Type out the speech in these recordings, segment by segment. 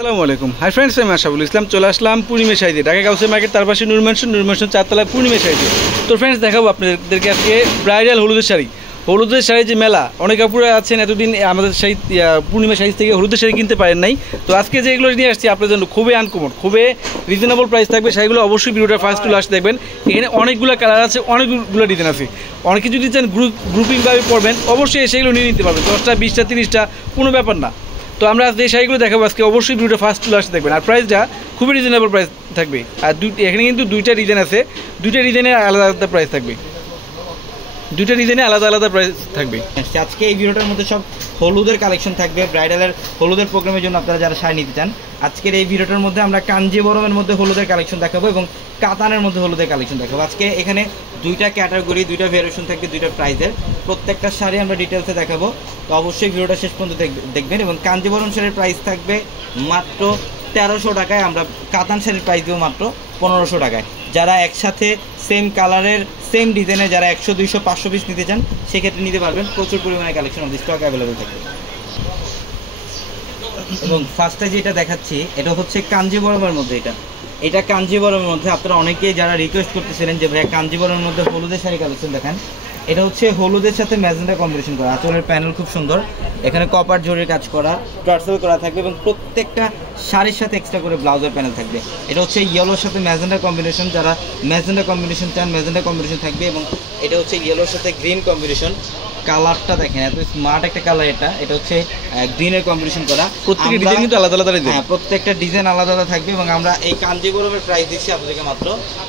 আসসালামু আলাইকুম। Hi friends, আমি আশাফুল ইসলাম চলে আসলাম পূর্ণিমা শাড়িতে, ঢাকা গাউসিয়া মার্কেট, তার পাশে নূর ম্যানশন চারতলায় পূর্ণিমা শাড়িতে। তো ফ্রেন্ডস, দেখাবো আপনাদেরকে আজকে ব্রাইডাল হলুদের শাড়ি যে মেলা, অনেক আপুরা আছেন এতদিন আমাদের শাড়ি পূর্ণিমা শাড়ি থেকে হলুদের শাড়ি কিনতে পারেন নাই। তো আজকে যেগুলো নিয়ে আসছি আপনাদের জন্য খুবই আনকমন, খুবই রিজনেবল প্রাইস থাকবে। শাড়িগুলো অবশ্যই ভিডিওটা ফার্স্ট টু লাস্ট দেখবেন। এখানে অনেকগুলো কালার আছে, অনেকগুলো ডিজাইন আছে। অনেকে যদি চান গ্রুপিংভাবে পড়বেন, অবশ্যই সেগুলো নিয়ে নিতে পারবেন, 10টা 20টা 30টা, কোনো ব্যাপার না। তো আমরা যে শাড়িগুলো দেখাবো আজকে, অবশ্যই ভিডিওটা ফার্স্ট টু লাস্ট দেখবেন। আর প্রাইসটা খুবই রিজনেবল প্রাইস থাকবে। আর এখানে কিন্তু দুইটা ডিজাইন আছে, দুইটা ডিজাইনের আলাদা আলাদা প্রাইস থাকবে, দুইটা ডিজাইনে আলাদা আলাদা প্রাইস থাকবে। আজকে এই ভিডিওটার মধ্যে সব হলুদের কালেকশন থাকবে, ব্রাইডালের হলুদের প্রোগ্রামের জন্য আপনারা যারা শাড়ি নিতে চান। আজকের এই ভিডিওটার মধ্যে আমরা কাঞ্জিবরমের মধ্যে হলুদের কালেকশন দেখাবো এবং কাতানের মধ্যে হলুদের কালেকশন দেখাবো। আজকে এখানে দুইটা ক্যাটাগরি, দুইটা ভেরিয়েশন থাকবে, দুইটা প্রাইসের। প্রত্যেকটা শাড়ি আমরা ডিটেলসে দেখাবো, তো অবশ্যই ভিডিওটা শেষ পর্যন্ত দেখবেন। এবং কাঞ্জিবরম শাড়ির প্রাইস থাকবে মাত্র 1300 টাকায়। আমরা কাতান শাড়ির প্রাইস দেবো মাত্র 1500 টাকায়। যারা একসাথে সেম কালারের সেম ডিজাইনে যারা 100 200 500 পিস নিতে চান, সেক্ষেত্রে নিতে পারবেন। প্রচুর পরিমাণে কালেকশন আমাদের স্টক অ্যাভেলেবেল থাকবে। এবং ফার্স্টে যেটা দেখাচ্ছি, এটা হচ্ছে কাঞ্জিবরমের মধ্যে। এটা কাঞ্জিবরমের মধ্যে আপনারা অনেকেই যারা রিকোয়েস্ট করতেছিলেন যে ভাই কাঞ্জিবরমের মধ্যে হলুদের শাড়ি কালেকশন দেখান। এটা হচ্ছে হলুদের সাথে ম্যাজেন্টা কম্বিনেশন করা, আঁচলের প্যানেল খুব সুন্দর, এখানে কপার জরির কাজ করা, টার্সেল করা থাকবে এবং প্রত্যেকটা শাড়ির সাথে এক্সট্রা করে ব্লাউজের প্যানেল থাকবে। এটা হচ্ছে ইয়েলোর সাথে ম্যাজেন্টা কম্বিনেশন, যারা ম্যাজেন্টা কম্বিনেশন চান ম্যাজেন্টা কম্বিনেশন থাকবে। এবং এটা হচ্ছে ইয়েলোর সাথে গ্রিন কম্বিনেশন। কালারটা দেখেন, এত স্মার্ট একটা কালার। এটা হচ্ছে গ্রিনের কম্বিনেশন করা। প্রত্যেকটা ডিজাইন কিন্তু আলাদা আলাদা ডিজাইন, হ্যাঁ, প্রত্যেকটা ডিজাইন আলাদা আলাদা থাকবে। এবং আমরা এই কাঞ্জিবরমের প্রাইস দিচ্ছি আপনাদেরকে মাত্র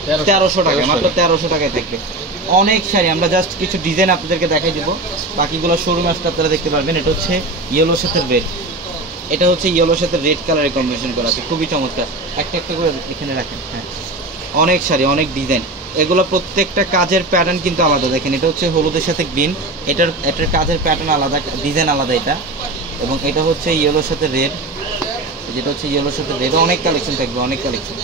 1300 টাকায়, মাত্র 1300 টাকায় থাকবে। অনেক শাড়ি আমরা জাস্ট কিছু ডিজাইন আপনাদেরকে দেখাই দিব, বাকিগুলো শোরুমে আসতে আপনারা দেখতে পারবেন। এটা হচ্ছে ইয়েলোর সাথে রেড, এটা হচ্ছে ইয়েলোর সাথে রেড কালারের কম্বিনেশন করা আছে, খুবই চমৎকার। একটা একটা করে এখানে রাখেন। হ্যাঁ, অনেক শাড়ি, অনেক ডিজাইন। এগুলো প্রত্যেকটা কাজের প্যাটার্ন কিন্তু আলাদা। দেখেন, এটা হচ্ছে হলুদের সাথে গ্রিন, এটার কাজের প্যাটার্ন আলাদা, ডিজাইন আলাদা এটা। এবং এটা হচ্ছে ইয়েলোর সাথে রেড, যেটা হচ্ছে ইয়েলোর সাথে রেড। অনেক কালেকশন থাকবে, অনেক কালেকশন।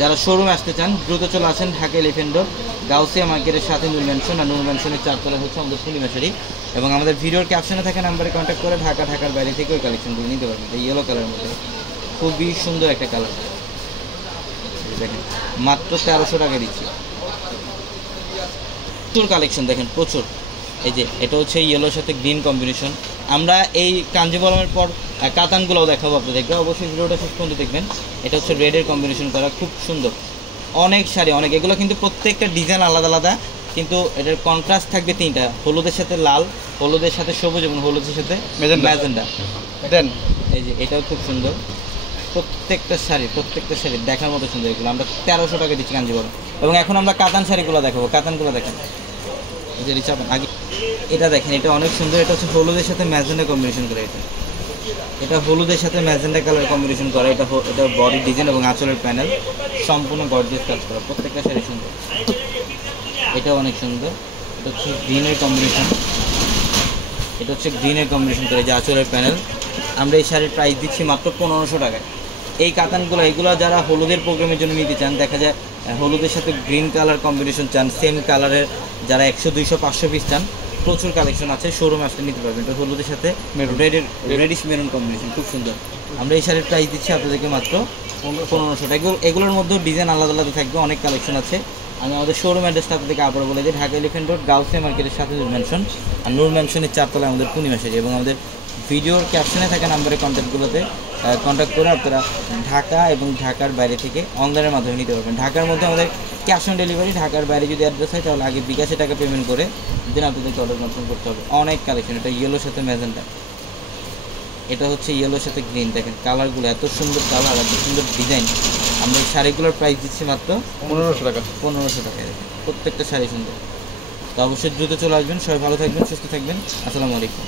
যারা শোরুমে আসতে চান দ্রুত চলে আসেন ঢাকা এলিফ্যান্ট রোড, গাউসিয়া মার্কেটের সাথে নূর ম্যানশন, আর নূর ম্যানশনের চারতলায় হচ্ছে আমাদের পূর্ণিমা শাড়ি। এবং আমাদের ভিডিওর ক্যাপশনে থাকা নাম্বারে কন্ট্যাক্ট করে ঢাকার বাইরে থেকে ওই কালেকশনগুলো নিতে পারবেন। এই ইয়েলো কালারের মধ্যে খুবই সুন্দর একটা কালার, দেখেন মাত্র 1300 টাকা দিচ্ছি। প্রচুর কালেকশন দেখেন, প্রচুর। এই যে এটা হচ্ছে ইয়েলোর সাথে গ্রিন কম্বিনেশন। আমরা এই কাঞ্জিবরমের পর কাতানগুলোও দেখাবো আপনাদেরকে, অবশ্যই ভিডিওটা শেষ পর্যন্ত দেখবেন। এটা হচ্ছে রেডের কম্বিনেশন করা, খুব সুন্দর। অনেক শাড়ি, অনেক। এগুলো কিন্তু প্রত্যেকটা ডিজাইন আলাদা আলাদা, কিন্তু এটার কন্ট্রাস্ট থাকবে তিনটা: হলুদের সাথে লাল, হলুদের সাথে সবুজ এবং হলুদের সাথে ম্যাজেন্টা। দেন এই যে এটাও খুব সুন্দর। প্রত্যেকটা শাড়ি দেখার মতো সুন্দর। এগুলো আমরা 1300 টাকা দিচ্ছি কাঞ্জিবরম। এবং এখন আমরা কাতান শাড়িগুলো দেখাবো। কাতানগুলো দেখেন, এই যে রিচাপন আগে এটা দেখেন, এটা অনেক সুন্দর। এটা হচ্ছে হলুদের সাথে ম্যাজেন্টা কম্বিনেশন করে। এটা হলুদের সাথে ম্যাজেন্টা কালার কম্বিনেশন করা। এটা বডি ডিজাইন এবং আঁচলের প্যানেল সম্পূর্ণ গর্জিয়াস কাজ করা। প্রত্যেকটা শাড়ি সুন্দর। এটাও অনেক সুন্দর। এটা হচ্ছে গ্রিনের কম্বিনেশন, করে যে আঁচলের প্যানেল। আমরা এই শাড়ির প্রাইস দিচ্ছি মাত্র 1500 টাকায়। এই কাতানগুলো, এগুলো যারা হলুদের প্রোগ্রামের জন্য নিতে চান, দেখা যায় হলুদের সাথে গ্রিন কালার কম্বিনেশন চান, সেম কালারের যারা 100 200 500 পিস চান, প্রচুর কালেকশন আছে, শোরুমে আসলে নিতে পারবেন। এটা হলুদের সাথে রেডিশ মেরুন কম্বিনেশন, খুব সুন্দর। আমরা এই শাড়ির প্রাইস দিচ্ছি আপনাদেরকে মাত্র 1500 টাকা। এগুলোর মধ্যেও ডিজাইন আলাদা আলাদা থাকবে, অনেক কালেকশন আছে। আমি আমাদের শোরুম অ্যাড্রেসটা আপনাদেরকে আবার বলে দিই, ঢাকা এলিফ্যান্ট রোড, গাউসিয়া মার্কেটের সাথে নূর ম্যানশন, আর নূর ম্যানশনের চারতলায় আমাদের পূর্ণিমা শাড়ি। এবং আমাদের ভিডিওর ক্যাপশনে থাকা নাম্বারে কন্ট্যাক্ট করে আপনারা ঢাকা এবং ঢাকার বাইরে থেকে অনলাইনের মাধ্যমে নিতে পারবেন। ঢাকার মধ্যে আমাদের ক্যাশ অন ডেলিভারি, ঢাকার বাইরে যদি অ্যাড্রেস হয় তাহলে আগে বিকাশে টাকা পেমেন্ট করে দেন আপনাদেরকে অর্ডার কনফার্ম করতে হবে। অনেক কালেকশন। এটা ইয়েলোর সাথে ম্যাজেন্টা, এটা হচ্ছে ইয়েলোর সাথে গ্রিন। দেখেন কালারগুলো, এত সুন্দর কালার, এত সুন্দর ডিজাইন। আমরা এই শাড়িগুলোর প্রাইস দিচ্ছি মাত্র 1500 টাকা। 1500 টাকায় দেখেন প্রত্যেকটা শাড়ি সুন্দর। তো অবশ্যই দ্রুত চলে আসবেন। সবাই ভালো থাকবেন, সুস্থ থাকবেন। আসসালামু আলাইকুম।